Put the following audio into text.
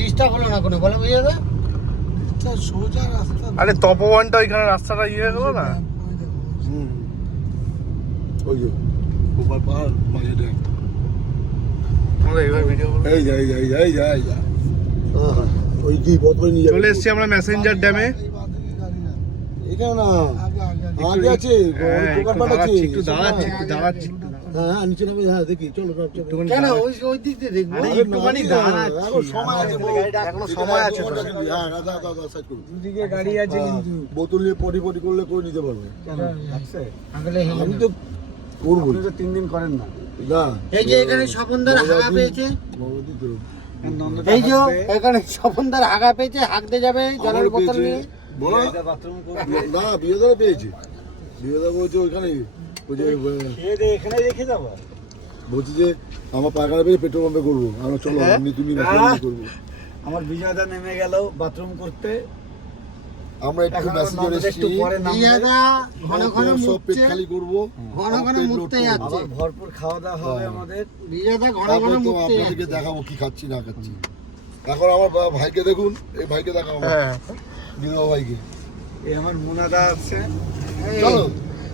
Disturb হলো না কোনো, বলো বুঝে দাদা? সোজা রাস্তা। আরে তপবনটা ওইখানে রাস্তাটা ইয়ে হয়ে গেল না। ওই যে ওপার পাহাড় মাঝে ড্যাম। আমরা এইভাবে ভিডিও করব। এই যা ওই কি বত করে নিয়ে যাবে। চলে এসেছি আমরা মেসেঞ্জার ড্যামে। এখানে না আগে আছে দোকানপাট আছে, একটু দাঁড়াচ্ছি। হ্যাঁ নিচে নামে, হ্যাঁ দেখি চলো। কেন ওই দিক দিয়ে দেখবো? একটুখানি দাঁড়াচ্ছি। এখন সময় আছে, এখনো সময় আছে তো। হ্যাঁ দাদা সাইড করুন। দুদিকে গাড়ি আছে কিন্তু। বোতল নিয়ে পটি করলে করে নিতে পারবে। আগলে আমি তো করবো 3 দিন করেন না। না। এই যে এখানে স্বপনদার হাগা পেয়েছে, বাবাদি তো এই যে এখানে স্বপনদার হাগা পেয়েছে, হাগতে যাবে জলের বোতল নিয়ে। বলো বাথরুম না, বিয়েদারা পেয়েছে। বিয়েদা বলছে ওইখানে বলছে এখানে রেখে যাবো। বলছি যে আমার পায়খানা পেয়ে পেট্রোল পাম্পে করবো। আমরা চলো এমনি তুমি করবো। আমার বিজয়দা নেমে গেল বাথরুম করতে। আমরা একটু মেসেঞ্জার এসেছি, একটু পরে বিয়াদা ঘন ঘন সব পেট মুতছে, খালি করবো, ঘন ঘন মুততে যাচ্ছে। আবার ভরপুর খাওয়া দাওয়া হবে আমাদের। বিয়াদা ঘন ঘন তারপর তো মুততে আপনাদেরকে যাচ্ছে। দেখাবো কি খাচ্ছি না খাচ্ছি। এখন আমার ভাইকে দেখুন, এই ভাইকে দেখাবো, হ্যাঁ বিধবা ভাইকে। এই আমার মুনাদা আছে। চলো